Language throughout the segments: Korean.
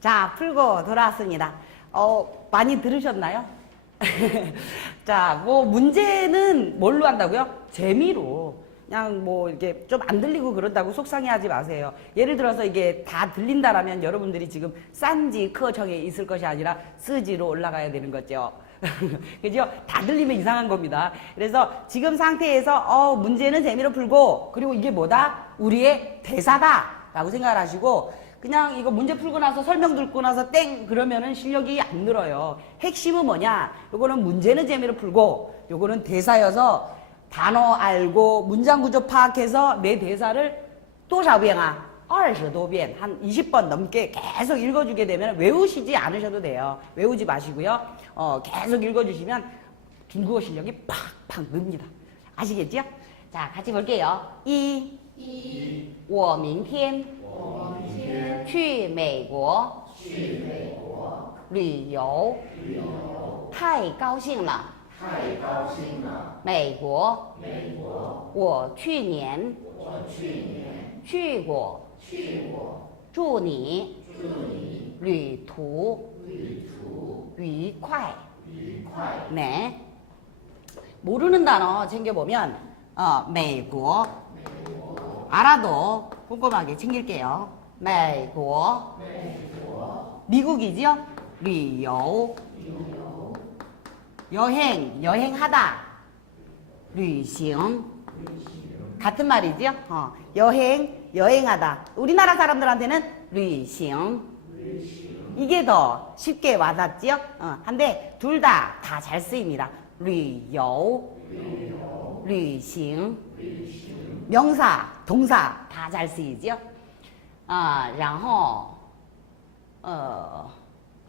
자, 풀고 돌아왔습니다. 많이 들으셨나요? 자, 뭐, 문제는 뭘로 한다고요? 재미로. 그냥 뭐, 이렇게 좀 안 들리고 그런다고 속상해 하지 마세요. 예를 들어서 이게 다 들린다라면 여러분들이 지금 싼지 커청에 있을 것이 아니라 쓰지로 올라가야 되는 거죠. 그죠? 다 들리면 이상한 겁니다. 그래서 지금 상태에서, 문제는 재미로 풀고, 그리고 이게 뭐다? 우리의 대사다. 라고 생각을 하시고, 그냥 이거 문제 풀고 나서 설명 듣고 나서 땡! 그러면은 실력이 안 늘어요. 핵심은 뭐냐? 요거는 문제는 재미로 풀고, 요거는 대사여서 단어 알고 문장 구조 파악해서 내 대사를 또 샤브양아 20多遍 한 20번 넘게 계속 읽어주게 되면 외우시지 않으셔도 돼요. 외우지 마시고요. 계속 읽어주시면 중국어 실력이 팍팍 늡니다. 아시겠죠? 자, 같이 볼게요. 我明天去美国旅游太高兴了美国我去年去过祝你旅途愉快네. 모르는 단어 챙겨보면 美国 알아도 꼼꼼하게 챙길게요. 美国 미국이지요? 旅游 여행하다 旅行 같은 말이지요? 여행하다. 우리나라 사람들한테는 旅行 이게 더 쉽게 와닿지요? 한데 둘 다 잘 쓰입니다. 旅游 旅行 명사, 동사 다 잘 쓰이지요? 然后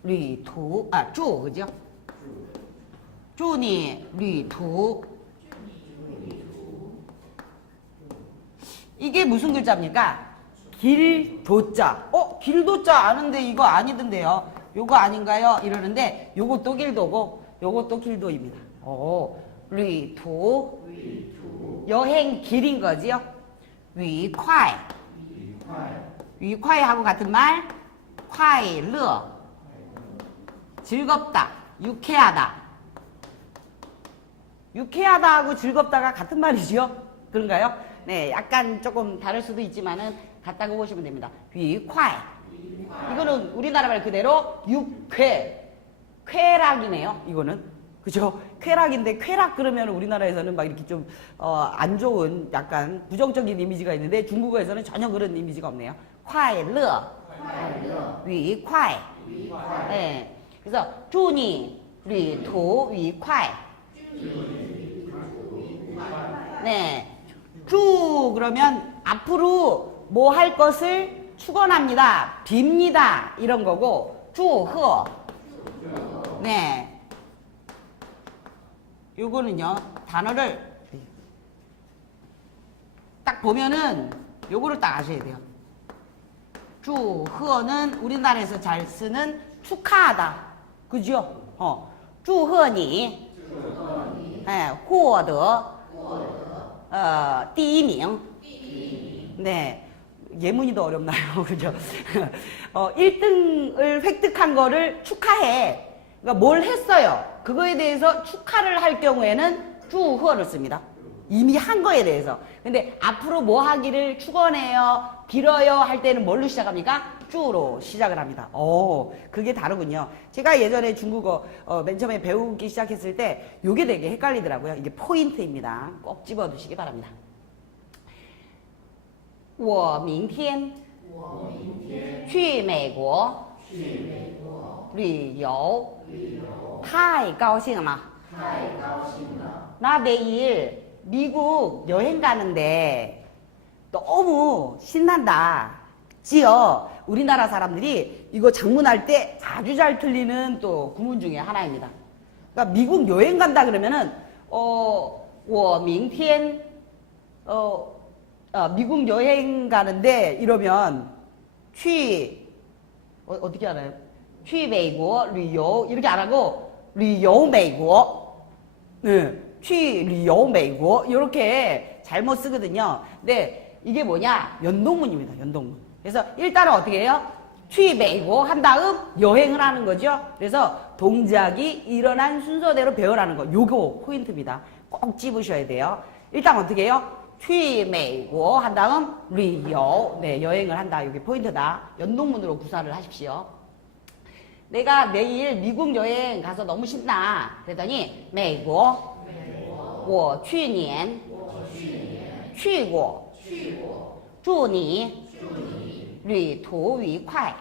旅途祝 그죠? 祝你旅途 이게 무슨 글자입니까? 길도자. 길도자 아는데 이거 아니던데요. 요거 아닌가요? 이러는데 요것도 길도고 요것도 길도입니다.旅途 여행 길인 거지요. 愉快 愉快하고 같은 말 快乐 즐겁다, 유쾌하다. 유쾌하다하고 즐겁다가 같은 말이지요? 그런가요? 네, 약간 조금 다를 수도 있지만은 같다고 보시면 됩니다. 愉快 이거는 우리나라 말 그대로 유쾌, 쾌락이네요. 이거는 그죠? 쾌락인데 쾌락 그러면 우리나라에서는 막 이렇게 좀 안 좋은 약간 부정적인 이미지가 있는데 중국어에서는 전혀 그런 이미지가 없네요. 快乐愉快 네, 그래서 祝你旅途愉快 네, 주 그러면 앞으로 뭐 할 것을 축원합니다, 빕니다 이런 거고 祝贺 네, 요거는요 단어를 딱 보면은 요거를 딱 아셔야 돼요. 祝贺는 우리나라에서 잘 쓰는 축하하다, 그죠? 祝贺你 获得 第一名 네, 예문이 더 어렵나요? 그죠? 1등을 획득한 거를 축하해. 그러니까 뭘 했어요. 그거에 대해서 축하를 할 경우에는 祝贺를 씁니다. 이미 한 거에 대해서. 근데 앞으로 뭐 하기를 축원해요, 빌어요 할 때는 뭘로 시작합니까? 祝로 시작을 합니다. 그게 다르군요. 제가 예전에 중국어 맨 처음에 배우기 시작했을 때 요게 되게 헷갈리더라고요. 이게 포인트입니다. 꼭 집어두시기 바랍니다. 我明天去美国旅游太高兴了 나 내일 미국 여행 가는데 너무 신난다. 지요. 우리나라 사람들이 이거 작문할 때 아주 잘 틀리는 또 구문 중에 하나입니다. 그러니까 미국 여행 간다 그러면은 我明天 미국 여행 가는데 이러면 去 어떻게 알아요? 去美国旅游 이렇게 안 하고 旅游美国 네, 去旅游美国 이렇게 잘못 쓰거든요. 근데 이게 뭐냐? 연동문입니다. 연동문. 그래서 일단은 어떻게 해요? 취美国 한 다음 여행을 하는 거죠. 그래서 동작이 일어난 순서대로 배우라는 거. 요거 포인트입니다. 꼭 집으셔야 돼요. 일단 어떻게 해요? 취美国 한 다음 旅游. 네, 여행을 한다. 이게 포인트다. 연동문으로 구사를 하십시오. 내가 내일 미국 여행 가서 너무 신나. 그랬더니 美国我去年去过祝你旅途愉快.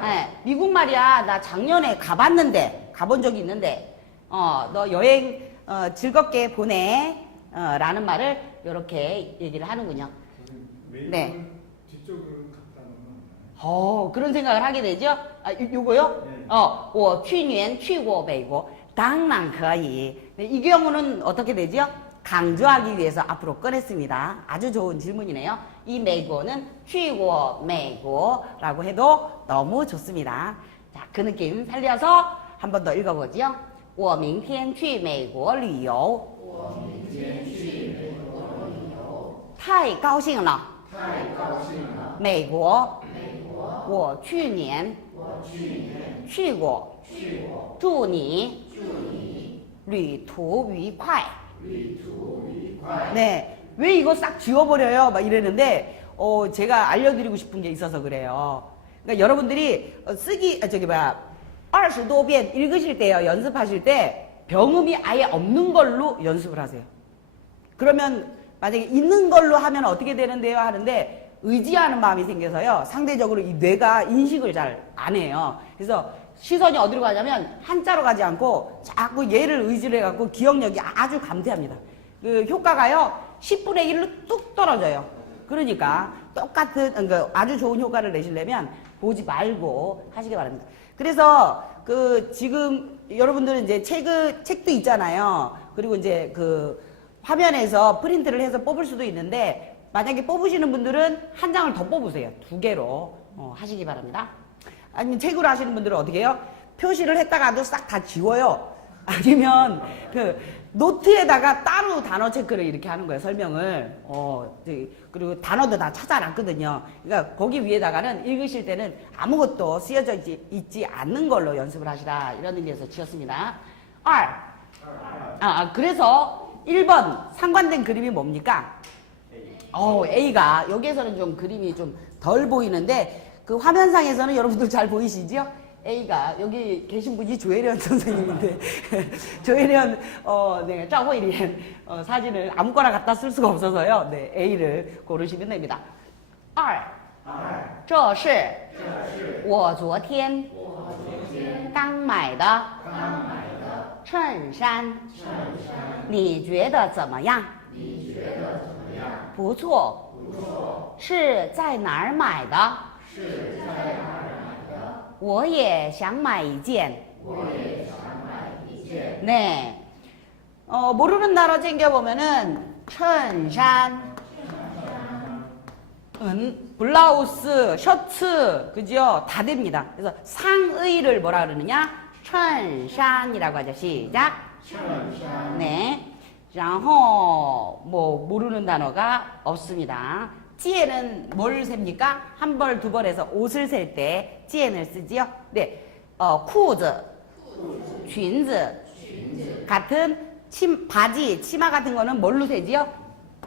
네, 미국 말이야. 나 작년에 가봤는데, 가본 적이 있는데, 너 여행 즐겁게 보내. 라는 말을 이렇게 얘기를 하는군요. 네. 뒤쪽으로 갔다 놓으면 그런 생각을 하게 되죠? 요거요? 네. 我去年去过美国当然可以. 네, 이 경우는 어떻게 되죠? 강조하기 위해서 앞으로 꺼냈습니다. 아주 좋은 질문이네요. 이美国는 去过美国라고 해도 너무 좋습니다. 자, 그 느낌 살려서 한 번 더 읽어보죠. 我明天去美国旅游太高兴了美国我去年去过祝你旅途愉快. 네, 왜 이거 싹 지워버려요? 막 이러는데 제가 알려드리고 싶은 게 있어서 그래요. 그러니까 여러분들이 쓰기 20多遍 읽으실 때요, 연습하실 때 병음이 아예 없는 걸로 연습을 하세요. 그러면 만약에 있는 걸로 하면 어떻게 되는데요? 하는데 의지하는 마음이 생겨서요, 상대적으로 이 뇌가 인식을 잘 안 해요. 그래서 시선이 어디로 가냐면 한자로 가지 않고 자꾸 얘를 의지를 해갖고 기억력이 아주 감퇴합니다. 그 효과가요 10분의 1로 뚝 떨어져요. 그러니까 똑같은 그러니까 아주 좋은 효과를 내시려면 보지 말고 하시기 바랍니다. 그래서 그 지금 여러분들은 이제 책도 있잖아요. 그리고 이제 그 화면에서 프린트를 해서 뽑을 수도 있는데 만약에 뽑으시는 분들은 한 장을 더 뽑으세요. 2개로 하시기 바랍니다. 아니면 책으로 하시는 분들은 어떻게 해요? 표시를 했다가도 싹 다 지워요. 아니면 그 노트에다가 따로 단어 체크를 이렇게 하는 거예요. 설명을. 그리고 단어도 다 찾아놨거든요. 그러니까 거기 위에다가는 읽으실 때는 아무것도 쓰여져 있지 않는 걸로 연습을 하시라. 이런 의미에서 지었습니다. 그래서 1번 상관된 그림이 뭡니까? A가 여기에서는 좀 그림이 좀 덜 보이는데 그 화면상에서는 여러분들 잘 보이시죠? A가 여기 계신 분이 조혜련 선생님인데 조혜련 네, 짜호이리엔 사진을 아무거나 갖다 쓸 수가 없어서요. 네, A를 고르시면 됩니다. 这是我昨天刚买的衬衫你觉得怎么样不错是在哪儿买的我也想买一件. 네. 모르는 단어 챙겨보면은, 천산, 블라우스, 셔츠, 그죠? 다 됩니다. 그래서 상의를 뭐라 그러느냐? 천산이라고 하죠. 시작. 네. 然后, 모르는 단어가 없습니다. 찌에는 뭘 셉니까? 한 벌, 두 벌에서 옷을 셀 때 찌엔을 쓰지요. 네, 쿠즈, 쥔즈 같은 바지, 치마 같은 거는 뭘로 세지요?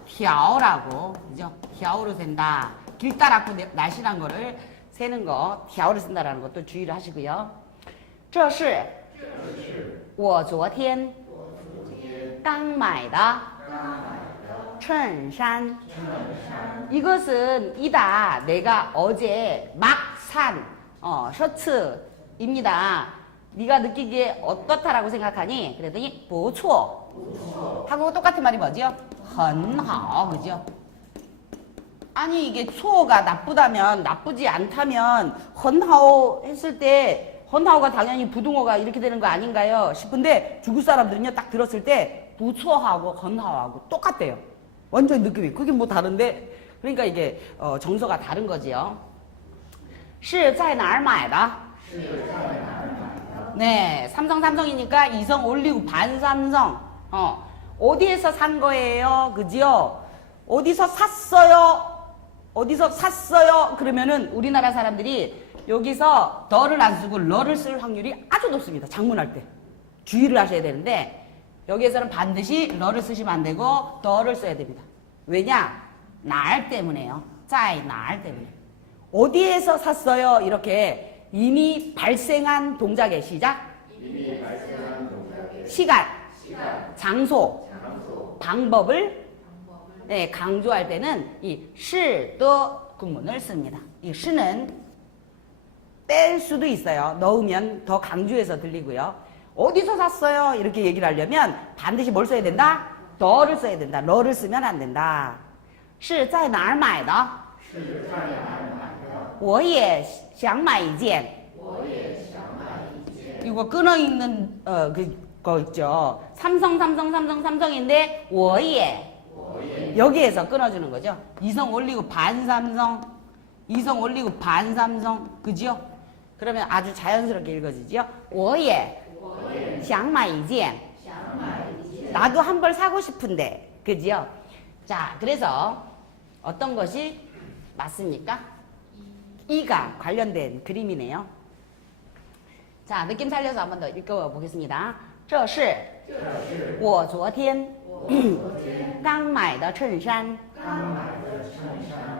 튀어라고, 그죠? 튀어로 센다. 길다랗고 날씬한 거를 세는 거, 튀어로 쓴다라는 것도 주의를 하시고요. 这是我昨天刚买的衬衫. 이것은 이다 내가 어제 막 산 셔츠입니다. 네가 느끼기에 어떻다라고 생각하니? 그랬더니 不错 하고 똑같은 말이 뭐죠? 很好 그죠? 아니 이게 错가 나쁘다면 나쁘지 않다면 很好 했을 때 很好가 당연히 부등호가 이렇게 되는 거 아닌가요? 싶은데 중국 사람들은요 딱 들었을 때 不错하고 很好하고 똑같대요. 완전 느낌이 그게 뭐 다른데 그러니까 이게 정서가 다른 거지요. 是在哪儿买的? 네, 삼성이니까 이성 올리고 반삼성. 어디에서 산 거예요? 그지요? 어디서 샀어요? 어디서 샀어요? 그러면은 우리나라 사람들이 여기서 더를 안 쓰고 러를 쓸 확률이 아주 높습니다. 장문할 때. 주의를 하셔야 되는데 여기에서는 반드시 러를 쓰시면 안 되고 더를 써야 됩니다. 왜냐? 날 때문에요. 짜이 날 때문에. 어디에서 샀어요? 이렇게 이미 발생한 동작의 시작. 시간, 장소, 방법을 네, 강조할 때는 이 시더 구문을 씁니다. 이 시는 뺄 수도 있어요. 넣으면 더 강조해서 들리고요. 어디서 샀어요? 이렇게 얘기를 하려면 반드시 뭘 써야 된다? 더를 써야 된다. 러를 쓰면 안 된다. 是在哪儿买的?我也想买一件. 이거 끊어있는 그거 있죠. 삼성인데 我也 여기에서 끊어주는 거죠. 이성 올리고 반삼성, 이성 올리고 반삼성, 그죠? 그러면 아주 자연스럽게 읽어지죠. 我也想买一件. 나도 한 벌 사고 싶은데, 그죠? 자, 그래서 어떤 것이 맞습니까? 이가 관련된 그림이네요. 자, 느낌 살려서 한 번 더 읽어보겠습니다. 这是我昨天刚买的衬衫，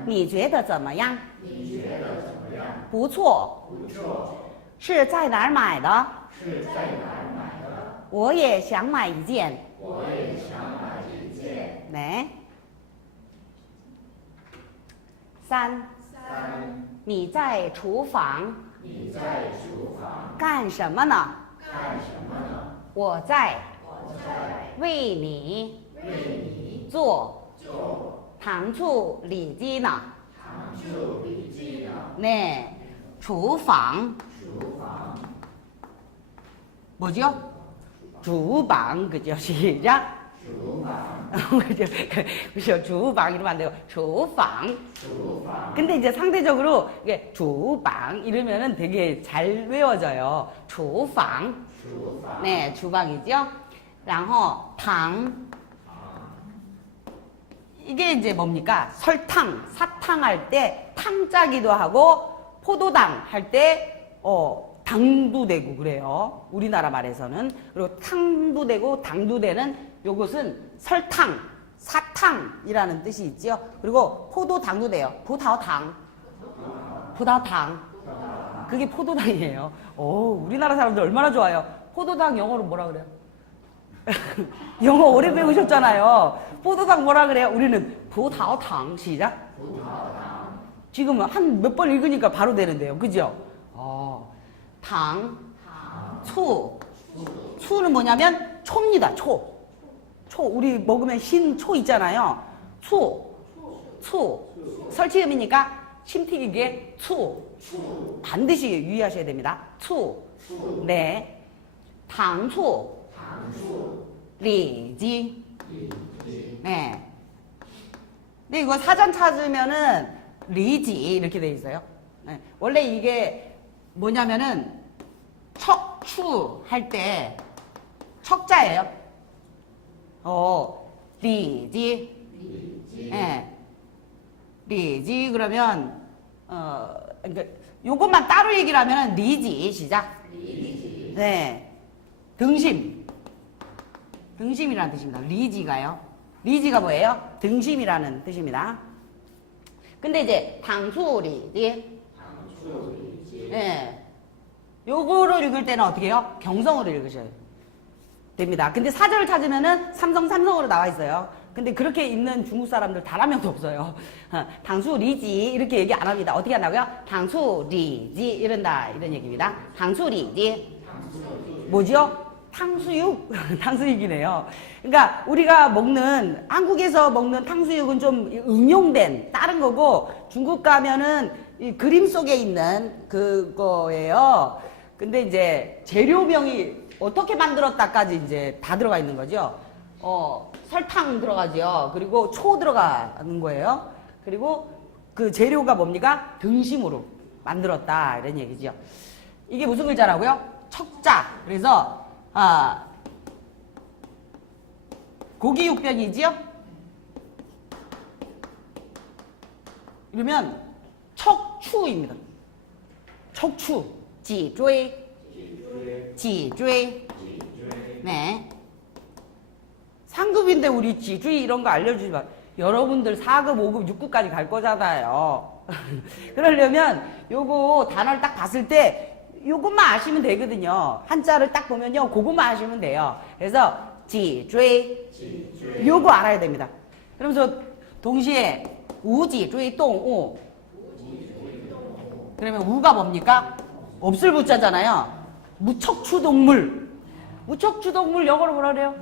你觉得怎么样？不错。是在哪儿买的？我也想买一件。네. 3. 你在厨房干什么呢？我在为你做糖醋里脊呢。 네, 厨房 뭐죠? 주방, 그죠? 시작. 그죠? 주방 이러면 안 되고 주방. 근데 이제 상대적으로 이게 주방 이러면은 되게 잘 외워져요. 주방. 네, 주방이죠. 然后糖 이게 이제 뭡니까? 설탕, 사탕 할 때 탕짜기도 하고 포도당 할 때 당도 되고 그래요. 우리나라 말에서는. 그리고 탕도 되고 당도 되는 요것은 설탕, 사탕이라는 뜻이 있죠. 그리고 포도당도 돼요. 포도당. 그게 포도당이에요. 우리나라 사람들 얼마나 좋아요. 포도당 영어로 뭐라 그래요? 영어 오래 배우셨잖아요. 포도당 뭐라 그래요? 우리는 포도당 시작. 지금 한 몇 번 읽으니까 바로 되는데요. 그죠? 당, 추는 뭐냐면 초입니다. 초. 우리 먹으면 흰 초 있잖아요. 추. 설치음이니까 침튀기기에 추. 반드시 유의하셔야 됩니다. 추. 네. 당추. 리지. 네. 근데 이거 사전 찾으면은 리지 이렇게 돼 있어요. 네. 원래 이게 뭐냐면은 척추 할 때 척자예요. 리지. 네. 리지 그러면 그러니까 요것만 따로 얘기를 하면은 리지 시작. 네. 등심이라는 뜻입니다. 리지가요. 리지가 뭐예요? 등심이라는 뜻입니다. 근데 이제 당수리지. 네. 요거를 읽을 때는 어떻게 해요? 경성으로 읽으셔야 됩니다. 근데 사전을 찾으면은 삼성으로 나와 있어요. 근데 그렇게 읽는 중국 사람들 단 한 명도 없어요. 당수리지 이렇게 얘기 안 합니다. 어떻게 한다고요? 당수리지 이런다 이런 얘기입니다. 당수리지. 뭐죠? 탕수육? 탕수육이네요. 그러니까 우리가 먹는 한국에서 먹는 탕수육은 좀 응용된 다른 거고 중국 가면은 이 그림 속에 있는 그거예요. 근데 이제 재료명이 어떻게 만들었다까지 이제 다 들어가 있는 거죠. 설탕 들어가죠. 그리고 초 들어가는 거예요. 그리고 그 재료가 뭡니까? 등심으로 만들었다 이런 얘기죠. 이게 무슨 글자라고요? 척자. 그래서 고기 육변이지요? 이러면 척추입니다. 척추. 지椎. 지椎. 네. 상급인데 우리 지주의 이런 거 알려주지 마. 여러분들 4급, 5급, 6급까지 갈 거잖아요. 그러려면 요거 단어를 딱 봤을 때 요것만 아시면 되거든요. 한자를 딱 보면요. 그것만 아시면 돼요. 그래서 지주의 요거 알아야 됩니다. 그러면서 동시에 우지주의 동우. 그러면 우가 뭡니까? 없을 부자잖아요. 무척추동물. 무척추동물 영어로 뭐라 그래요?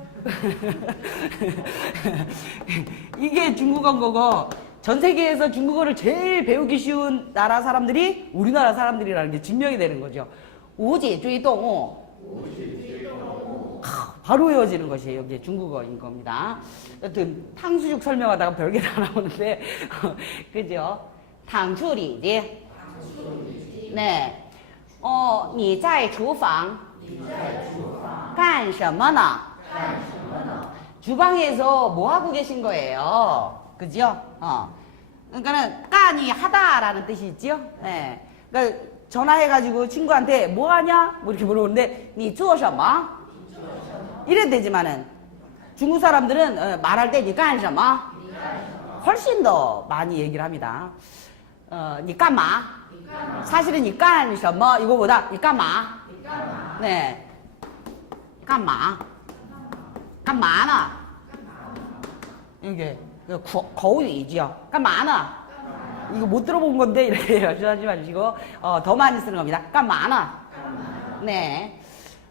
이게 중국어인 전 세계에서 중국어를 제일 배우기 쉬운 나라 사람들이 우리나라 사람들이라는 게 증명이 되는 거죠. 우지주의동우. 바로 외워지는 것이 여기 중국어인 겁니다. 여튼 탕수육 설명하다가 별게 다 나오는데 그죠? 탕수리지. 네. 你在厨房干什么呢? 주방에서 뭐 하고 계신 거예요? 그죠? 그러니까는 깐이 하다라는 뜻이 있죠? 네. 그러니까 전화해가지고 친구한테 뭐 하냐? 뭐 이렇게 물어보는데 你做什么? 이래도 되지만은 중국 사람들은 말할 때 你干什么? 훨씬 더 많이 얘기를 합니다. 你干嘛? 사실은 你干什么 이거보다 你干嘛? 네. 干嘛? 干嘛呢? 이게 거울이죠. 干嘛呢? 이거 못 들어본 건데 이렇게 하지 마시고 더 많이 쓰는 겁니다. 干嘛呢? 네.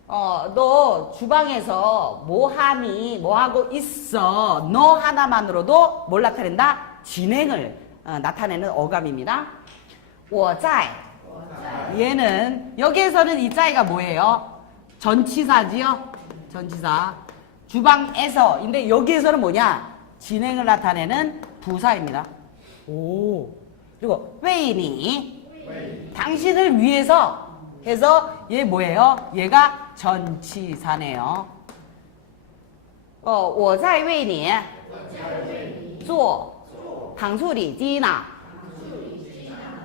너 주방에서 뭐 하니? 뭐 하고 있어? 너 하나만으로도 뭘 나타낸다? 진행을 나타내는 어감입니다. 我在. 얘는 여기에서는 이 자이가 뭐예요? 전치사지요? 전치사. 주방에서. 근데 여기에서는 뭐냐? 진행을 나타내는 부사입니다. 오. 그리고 为你. 당신을 위해서 해서 얘 뭐예요? 얘가 전치사네요. 我在为你做糖醋里脊呢.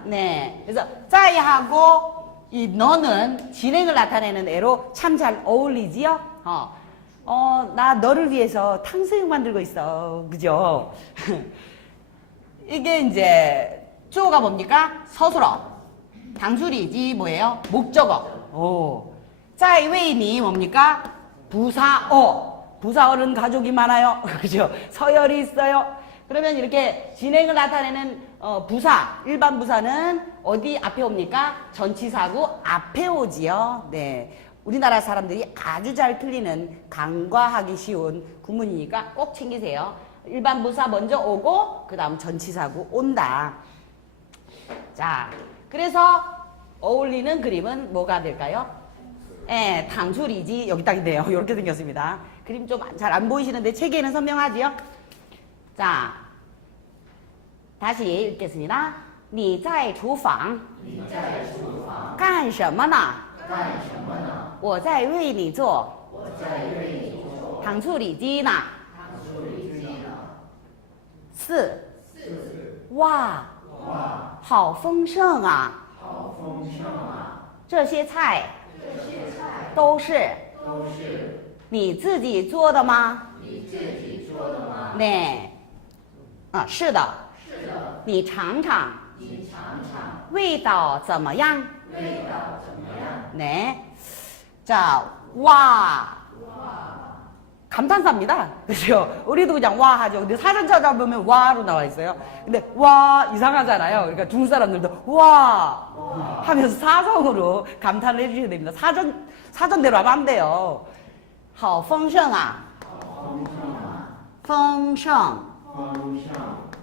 네. 그래서 짜이하고 이 너는 진행을 나타내는 애로 참 잘 어울리지요? 나 너를 위해서 탕수육 만들고 있어. 그죠? 이게 이제 쪼가 뭡니까? 서술어. 당수리지 뭐예요? 목적어. 오. 짜이웨이니 뭡니까? 부사어. 부사어는 가족이 많아요. 그죠? 서열이 있어요. 그러면 이렇게 진행을 나타내는 부사, 일반 부사는 어디 앞에 옵니까? 전치사구 앞에 오지요. 네. 우리나라 사람들이 아주 잘 틀리는 간과하기 쉬운 구문이니까 꼭 챙기세요. 일반 부사 먼저 오고 그 다음 전치사구 온다. 자, 그래서 어울리는 그림은 뭐가 될까요? 예, 당수리지 여기 딱 있네요. 이렇게 생겼습니다. 그림 좀 잘 안 보이시는데 책에는 선명하지요? 자, 다시 읽겠습니다. 你在厨房干什么呢? 我在为你做糖醋里脊呢. 4. 哇，好丰盛啊！这些菜都是你自己做的吗？네. 是的。你尝尝。味道怎么样？ 네. 자, 와. 감탄사입니다. 그죠? 우리도 그냥 와 하죠. 근데 사전 찾아보면 와로 나와 있어요. 근데 와 이상하잖아요. 그러니까 중국 사람들도 와 하면서 사성으로 감탄을 해주셔야 됩니다. 사전대로 하면 안 돼요. 好丰盛啊. 丰盛.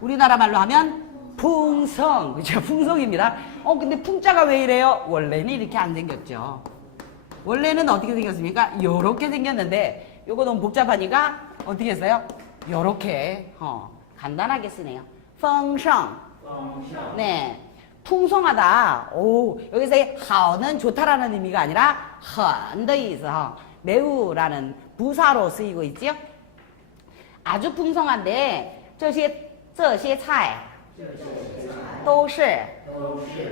우리나라 말로 하면 풍성. 그죠? 풍성입니다. 근데 풍자가 왜 이래요? 원래는 이렇게 안 생겼죠. 원래는 어떻게 생겼습니까? 요렇게 생겼는데 요거 너무 복잡하니까 어떻게 했어요? 요렇게 간단하게 쓰네요. 丰盛. 네. 풍성하다. 오, 여기서의 好는 좋다라는 의미가 아니라 很的意思. 매우라는 부사로 쓰이고 있지요. 아주 풍성한데 这些菜都是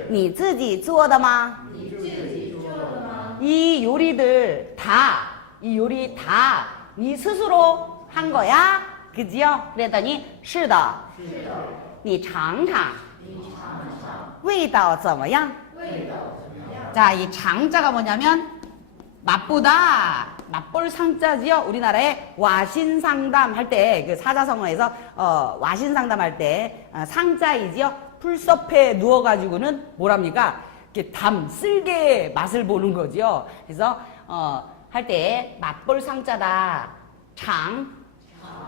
你自己做的吗? 이 요리들 다, 이 요리 다 네 스스로 한 거야? 그지요? 그랬더니 是的你尝尝味道怎么样? 자, 이 장자가 뭐냐면 맛보다 맛볼 상자지요. 우리나라에 와신상담 할 때 그 사자성어에서 와신상담 할 때 상자이지요. 풀섭에 누워가지고는 뭐랍니까? 이렇게 쓸개 맛을 보는 거죠. 그래서 할 때 맛볼 상자다. 장,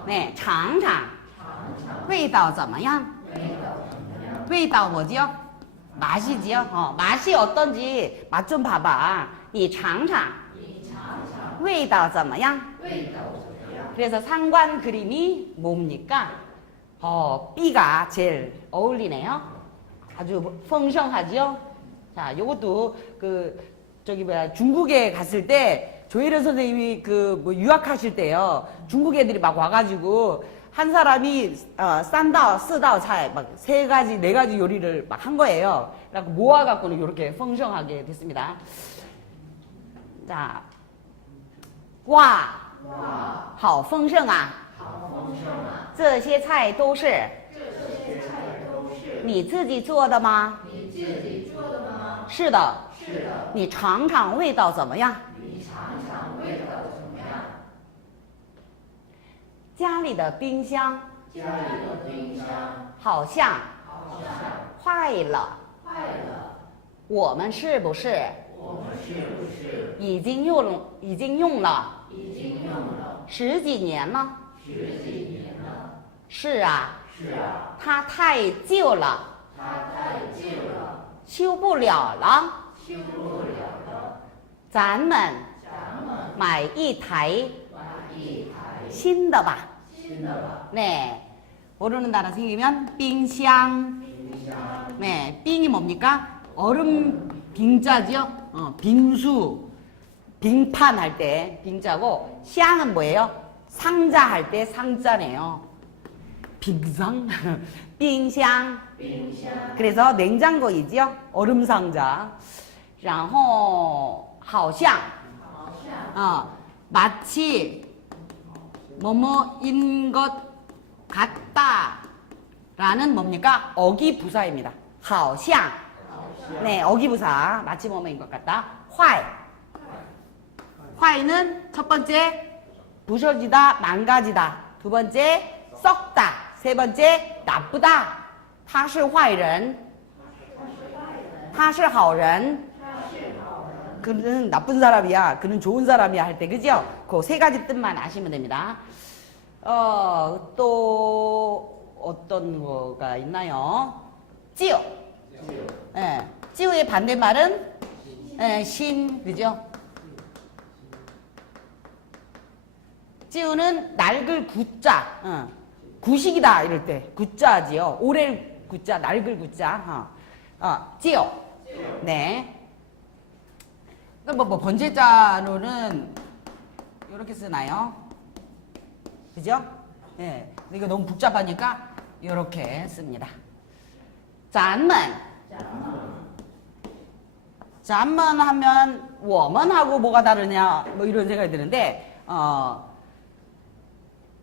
네, 장장. 味道怎么样? 味道뭐지요? 맛이지요. 맛이 어떤지 맛 좀 봐봐. 你尝尝味道怎么样? 그래서 상관 그림이 뭡니까? B가 제일 어울리네요. 아주 풍성하지요. 자, 요것도 중국에 갔을 때 조혜련 선생님이 유학하실 때요. 중국 애들이 막 와가지고 한 사람이 싼다오, 쓰다오 차에 막 3가지, 4가지 요리를 막 한 거예요. 그래서 모아갖고는 이렇게 풍성하게 됐습니다. 자, 와, 好丰盛啊这些菜都是你自己做的吗是的你尝尝味道怎么样家里的冰箱好像坏了我们是不是已经用了10几年了是啊它太旧了修不了了咱们买一台新的吧네 모르는 나라 생기면 빙샹 네 빙이 뭡니까 얼음 빙자지요 빙수 빙판 할 때 빙자고 샹은 뭐예요 상자 할 때 상자네요 빙상 빙샹 그래서 냉장고이지요 얼음 상자 然后好像 마치 뭐뭐인 것 같다 라는 뭡니까 어기부사입니다 好像 네 어기부사 마치 뭐뭐인 것 같다 坏 坏는 첫 번째 부서지다 망가지다 두 번째 썩다 세 번째 나쁘다 他是坏人他是好人 그는 나쁜 사람이야 그는 좋은 사람이야 할 때 그죠? 그 3가지 뜻만 아시면 됩니다 또 어떤 거가 있나요? 찌요 예, 찌요의 반대말은 신 그죠? 찌우는 낡을 구자, 구식이다 이럴 때 구자지요. 오렐 구자, 낡을 구자. 찌요. 네. 번제자로는 이렇게 쓰나요? 그죠? 네. 이거 너무 복잡하니까 이렇게 씁니다. 잔먼. 잔먼 하면 워먼하고 뭐가 다르냐 뭐 이런 생각이 드는데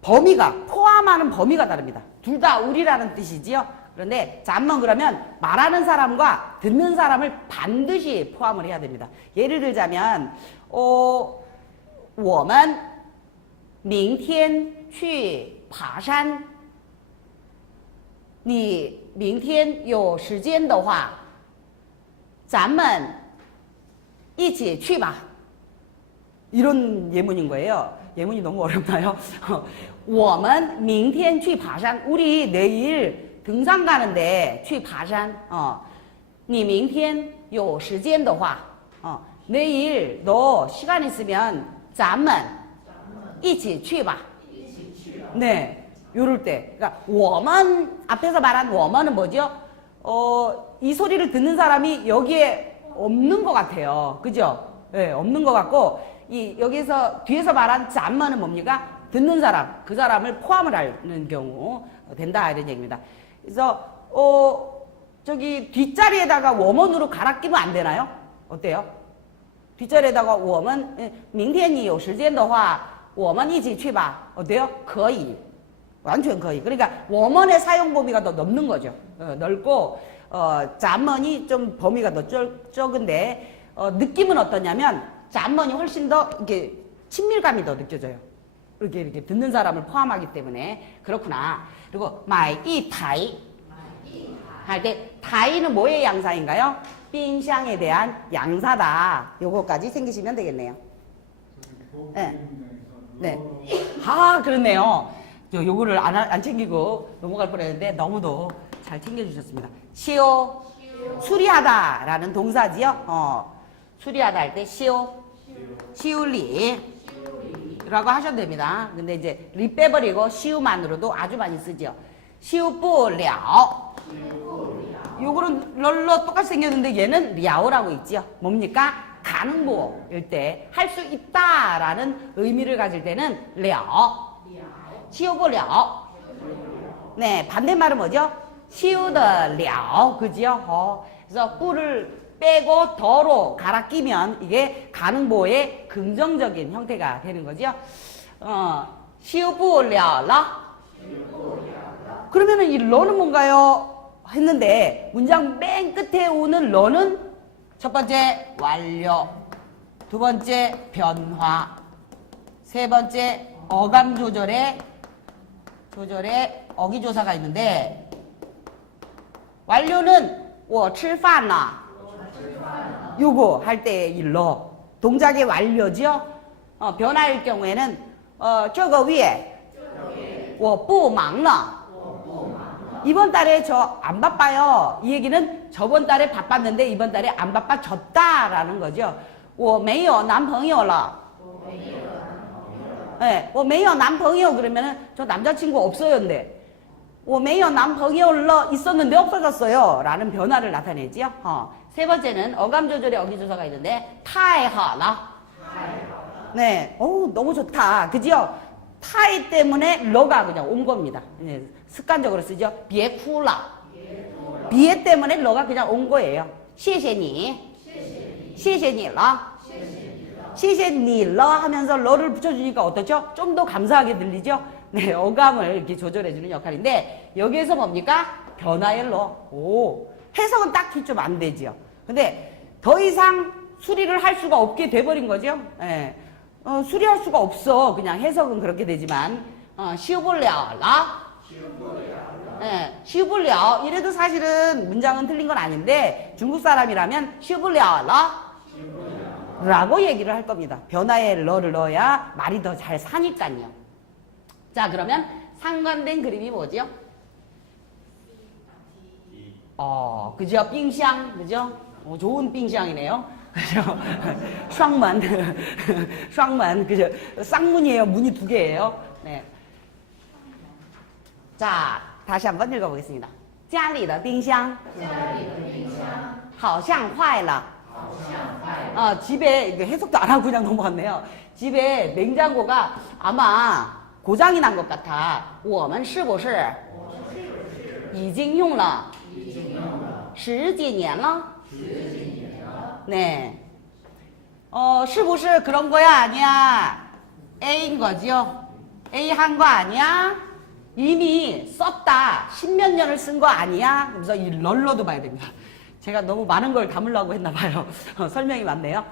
범위가 포함하는 범위가 다릅니다. 둘 다 우리라는 뜻이지요. 그런데 잔먼 그러면 말하는 사람과 듣는 사람을 반드시 포함을 해야 됩니다. 예를 들자면 我们明天去爬山你明天有时间的话咱们一起去吧 이런 예문인 거예요. 예문이 너무 어렵나요? 我们明天去爬山 우리 내일 등산 가는데 去爬山你明天有时间的话내일 너 시간 있으면 咱们一起去吧 네, 요럴 때 그러니까 我们 앞에서 말한 我们은 뭐죠? 이 소리를 듣는 사람이 여기에 없는 것 같아요. 그죠? 네, 없는 것 같고 여기서 뒤에서 말한 잠만은 뭡니까? 듣는 사람, 그 사람을 포함을 하는 경우 된다 이런 얘기입니다. 그래서 저기 뒷자리에다가 워먼으로 갈아 끼면 안 되나요? 어때요? 뒷자리에다가 워먼, 明天你有时间的话我们一起去吧. 어때요? 可以. 완전 거의. 그러니까 워먼의 사용 범위가 더 넓는 거죠. 넓고 잠먼이 좀 범위가 더 적은데 느낌은 어떠냐면 잠먼이 훨씬 더 이렇게 친밀감이 더 느껴져요. 이렇게 듣는 사람을 포함하기 때문에 그렇구나. 그리고 마이 타이 할 때 타이는 뭐의 양사인가요? 빙샹에 대한 양사다. 요거까지 생기시면 되겠네요. 네. 네. 아, 그렇네요. 요거를 안 챙기고 넘어갈 뻔했는데 너무도 잘 챙겨주셨습니다. 시오, 수리하다라는 동사지요. 수리하다 할 때 시오, 시울리라고 하셔도 됩니다. 근데 이제 리 빼버리고 시우만으로도 아주 많이 쓰죠. 시우뿌려. 요거는 럴러 똑같이 생겼는데 얘는 랴오라고 있지요. 뭡니까? 가능보일 때 할 수 있다라는 의미를 가질 때는 랴. 시우버려. 네, 반대말은 뭐죠? 시우더려. 그지요? 그래서 뿌를 빼고 더로 갈아 끼면 이게 가능보의 긍정적인 형태가 되는 거죠. 시우버려라. 그러면은 이 러는 뭔가요? 했는데 문장 맨 끝에 오는 러는 첫 번째 완료, 두 번째 변화, 세 번째 어감 조절에 어기조사가 있는데 완료는 我吃饭了 요거 할 때 이 러 동작의 완료죠. 변화일 경우에는 这个月我不忙了 이번 달에 저 안 바빠요. 이 얘기는 저번 달에 바빴는데 이번 달에 안 바빠졌다라는 거죠. 我没有男朋友了 네, 我没有男朋友 그러면은 저 남자친구 없어요인데 我没有男朋友了 있었는데 없어졌어요 라는 변화를 나타내지요. 세 번째는 어감 조절에 어기조사가 있는데 太好了 네, 너무 좋다. 그지요? 타이 때문에 러가 그냥 온 겁니다. 네, 습관적으로 쓰죠. 别哭了 비에 때문에 러가 그냥 온 거예요. 谢谢你 谢谢你了 시제니러 하면서 러를 붙여주니까 어떻죠? 좀 더 감사하게 들리죠? 네, 어감을 이렇게 조절해주는 역할인데 여기에서 뭡니까? 변화의 러. 오, 해석은 딱히 좀 안 되죠. 근데 더 이상 수리를 할 수가 없게 돼버린 거죠. 네, 수리할 수가 없어. 그냥 해석은 그렇게 되지만 쉬어볼래라. 네, 쉬어볼래. 이래도 사실은 문장은 틀린 건 아닌데 중국 사람이라면 쉬어볼래라. 라고 얘기를 할 겁니다. 변화의 러를 넣어야 말이 더 잘 사니까요. 자, 그러면 상관된 그림이 뭐죠? 그죠? 빙샹, 그죠? 좋은 빙샹이네요. 그죠? 쌍문, 쌍문, 그죠? 쌍문이에요. 문이 두 개예요. 네. 자, 다시 한번 읽어보겠습니다. 家里的冰箱好像坏了 집에 해석도 안 하고 그냥 넘어갔네요. 집에 냉장고가 아마 고장이 난 것 같아. 我们是不是已经用了十几年了 네. 是不是 그런 거야? 아니야. A인 거죠. A 한 거 아니야? 이미 썼다. 십몇 년을 쓴 거 아니야? 그래서 이 럴러도 봐야 됩니다. 제가 너무 많은 걸 담으려고 했나 봐요. 설명이 많네요.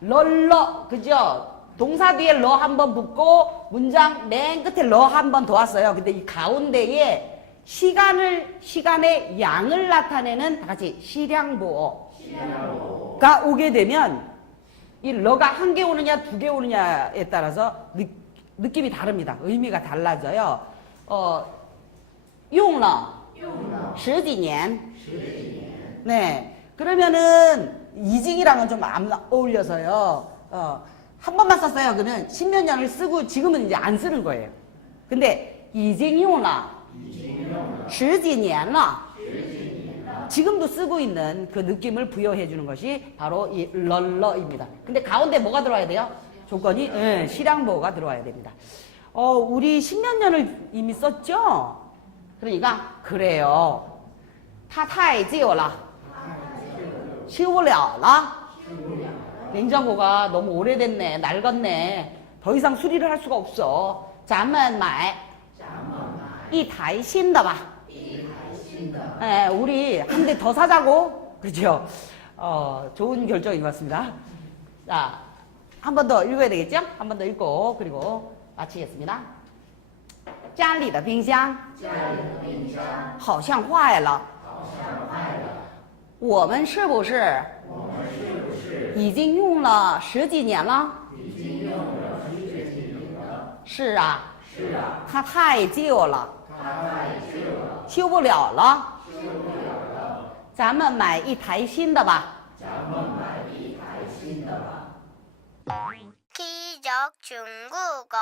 럴러, 그죠? 동사 뒤에 러 한 번 붙고 문장 맨 끝에 러 한 번 더 왔어요. 근데 이 가운데에 시간의 양을 나타내는 다 같이 시량보가 오게 되면 이 러가 한 개 오느냐 두 개 오느냐에 따라서 느낌이 다릅니다. 의미가 달라져요. 用了十几年 네, 그러면은 이징이랑은 좀 안 어울려서요. 한 번만 썼어요. 그러면 십몇 년을 쓰고 지금은 이제 안 쓰는 거예요. 근데 이징용라, 十几年了 지금도 쓰고 있는 그 느낌을 부여해 주는 것이 바로 이 럴러입니다. 근데 가운데 뭐가 들어와야 돼요? 조건이 실향보호가 들어와야 됩니다. 우리 십몇 년을 이미 썼죠? 그러니까 그래요. 它太旧了，修不了了。냉장고가 너무 오래됐네, 낡았네. 더 이상 수리를 할 수가 없어. 咱们买一台新的吧. 예, 우리 한 대 더 사자고. 그죠? 좋은 결정인 것 같습니다. 자, 한 번 더 읽어야 되겠죠? 한 번 더 읽고, 그리고 마치겠습니다. 家里的冰箱好像坏了，我们是不是已经用了十几年了？是啊，它太旧了，修不了了。咱们买一台新的吧。 기적 중국어